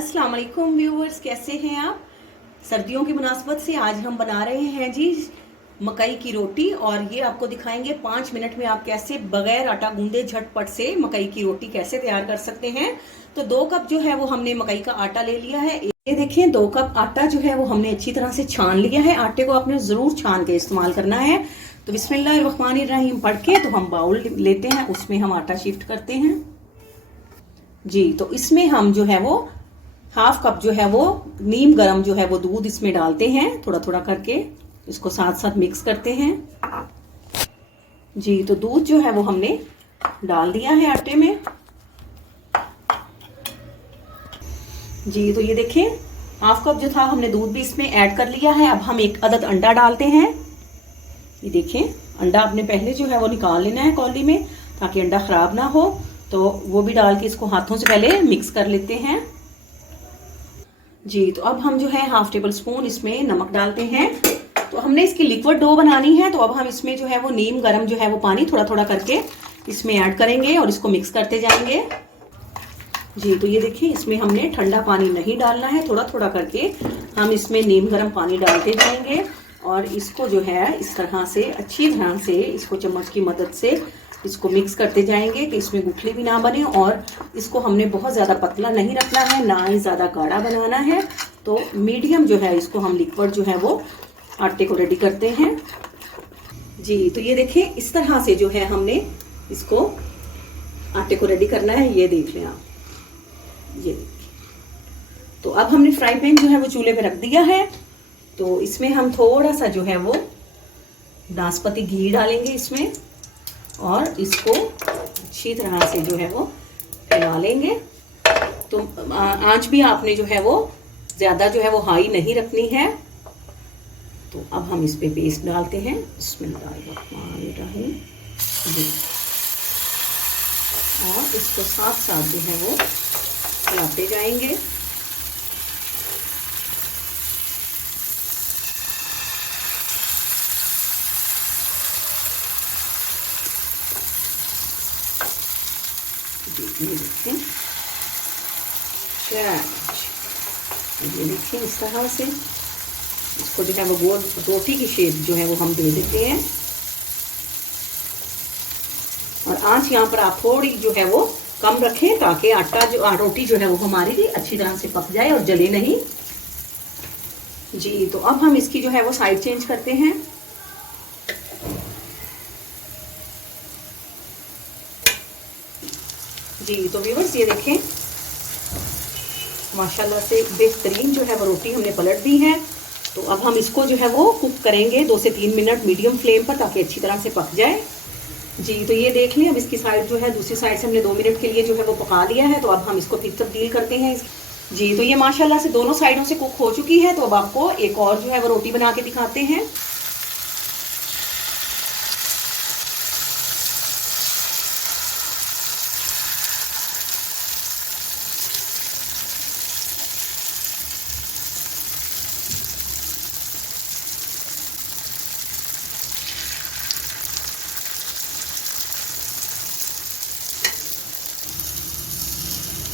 अस्सलाम वालेकुम व्यूअर्स, कैसे हैं आप। सर्दियों की मुनासबत से आज हम बना रहे हैं जी मकई की रोटी, और ये आपको दिखाएंगे 5 मिनट में आप कैसे बगैर आटा गूंदे झटपट से मकई की रोटी कैसे तैयार कर सकते हैं। तो 2 कप जो है वो हमने मकई का आटा ले लिया है। ये देखिए 2 कप आटा जो है वो हमने अच्छी तरह से छान लिया है। आटे को आपने जरूर छान के इस्तेमाल करना है। तो बिस्मिल्लाहिर्रहमानिर्रहीम पढ़ के तो हम बाउल लेते हैं, उसमें हम आटा शिफ्ट करते हैं जी। तो इसमें हम जो है वो हाफ कप जो है वो नीम गरम जो है वो दूध इसमें डालते हैं, थोड़ा थोड़ा करके इसको साथ साथ मिक्स करते हैं जी। तो दूध जो है वो हमने डाल दिया है आटे में जी। तो ये देखें हाफ कप जो था हमने दूध भी इसमें ऐड कर लिया है। अब हम 1 अदद अंडा डालते हैं। ये देखें अंडा आपने पहले जो है वो निकाल लेना है कौली में, ताकि अंडा खराब ना हो। तो वो भी डाल के इसको हाथों से पहले मिक्स कर लेते हैं जी। तो अब हम जो है हाफ टेबल स्पून इसमें नमक डालते हैं। तो हमने इसकी लिक्विड डो बनानी है, तो अब हम इसमें जो है वो नीम गरम जो है वो पानी थोड़ा थोड़ा करके इसमें ऐड करेंगे और इसको मिक्स करते जाएंगे जी। तो ये देखिए इसमें हमने ठंडा पानी नहीं डालना है, थोड़ा थोड़ा करके हम इसमें नीम गरम पानी डालते जाएंगे और इसको जो है इस तरह से अच्छी तरह से इसको चम्मच की मदद से इसको मिक्स करते जाएंगे कि इसमें गुठली भी ना बने। और इसको हमने बहुत ज़्यादा पतला नहीं रखना है, ना ही ज़्यादा गाढ़ा बनाना है। तो मीडियम जो है इसको हम लिक्विड जो है वो आटे को रेडी करते हैं जी। तो ये देखें इस तरह से जो है हमने इसको आटे को रेडी करना है। ये देख लें आप, ये देखिए। तो अब हमने फ्राई पैन जो है वो चूल्हे पे रख दिया है। तो इसमें हम थोड़ा सा जो है वो नाशपाती घी डालेंगे इसमें और इसको अच्छी तरह से जो है वो फैला लेंगे। तो आंच भी आपने जो है वो ज़्यादा जो है वो हाई नहीं रखनी है। तो अब हम इस पे पेस्ट डालते हैं। बिस्मिल्लाहिर्रहमानिर्रहीम जी। और इसको साथ साथ जो है वो चलाते जाएंगे ये देखिए। ये देखिए इस तरह से इसको जो है वो गोल रोटी की शेप जो है वो हम दे देते हैं। और आंच यहाँ पर आप थोड़ी जो है वो कम रखें, ताकि आटा जो रोटी जो है वो हमारी अच्छी तरह से पक जाए और जले नहीं जी। तो अब हम इसकी जो है वो साइड चेंज करते हैं जी। तो व्यूअर्स ये देखें माशाल्लाह से बेहतरीन जो है वो रोटी हमने पलट दी है। तो अब हम इसको जो है वो कुक करेंगे 2 से 3 मिनट मीडियम फ्लेम पर, ताकि अच्छी तरह से पक जाए जी। तो ये देख लें अब इसकी साइड जो है दूसरी साइड से हमने 2 मिनट के लिए जो है वो पका लिया है। तो अब हम इसको फिर तब्दील करते हैं जी। तो ये माशाल्लाह से दोनों साइडों से कुक हो चुकी है। तो अब आपको एक और जो है वो रोटी बना के दिखाते हैं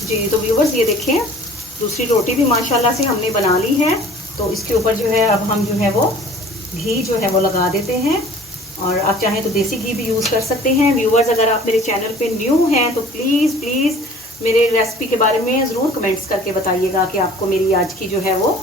जी। तो व्यूवर्स ये देखें दूसरी रोटी भी माशाल्लाह से हमने बना ली है। तो इसके ऊपर जो है अब हम जो है वो घी जो है वो लगा देते हैं, और आप चाहें तो देसी घी भी यूज़ कर सकते हैं। व्यूवर्स अगर आप मेरे चैनल पे न्यू हैं तो प्लीज़ प्लीज़ मेरे रेसिपी के बारे में ज़रूर कमेंट्स करके बताइएगा कि आपको मेरी आज की जो है वो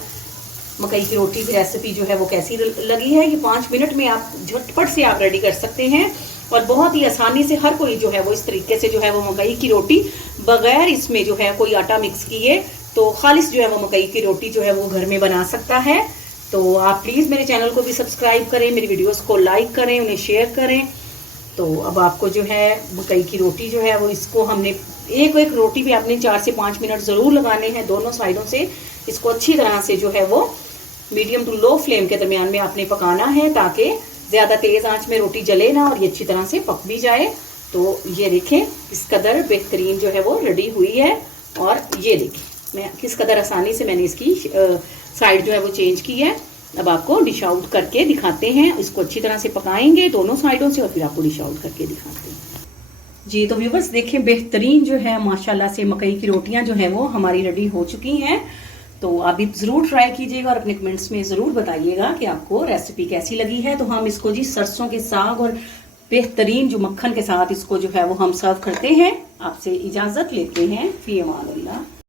मकई की रोटी की रेसिपी जो है वो कैसी लगी है। ये 5 मिनट में आप झटपट से आप रेडी कर सकते हैं और बहुत ही आसानी से हर कोई जो है वो इस तरीके से जो है वो मकई की रोटी बगैर इसमें जो है कोई आटा मिक्स किए तो खालिस जो है वो मकई की रोटी जो है वो घर में बना सकता है। तो आप प्लीज़ मेरे चैनल को भी सब्सक्राइब करें, मेरी वीडियोस को लाइक करें, उन्हें शेयर करें। तो अब आपको जो है मकई की रोटी जो है वो इसको हमने एक एक रोटी भी आपने 4 से 5 मिनट ज़रूर लगाने हैं दोनों साइडों से। इसको अच्छी तरह से जो है वो मीडियम टू लो फ्लेम के दरमियान में आपने पकाना है, ताकि ज़्यादा तेज़ आंच में रोटी जले ना और ये अच्छी तरह से पक भी जाए। तो ये देखें इस कदर बेहतरीन जो है वो रेडी हुई है। और ये देखें मैं किस कदर आसानी से मैंने इसकी साइड जो है वो चेंज की है। अब आपको डिश आउट करके दिखाते हैं। इसको अच्छी तरह से पकाएंगे दोनों साइडों से और फिर आपको डिश आउट करके दिखाते हैं। जी तो व्यूवर्स देखें, बेहतरीन जो है माशाल्लाह से मकई की रोटियां जो है वो हमारी रेडी हो चुकी हैं। तो आप भी ज़रूर ट्राई कीजिएगा और अपने कमेंट्स में ज़रूर बताइएगा कि आपको रेसिपी कैसी लगी है। तो हम इसको जी सरसों के साग और बेहतरीन जो मक्खन के साथ इसको जो है वो हम सर्व करते हैं। आपसे इजाज़त लेते हैं। फी अमान अल्लाह।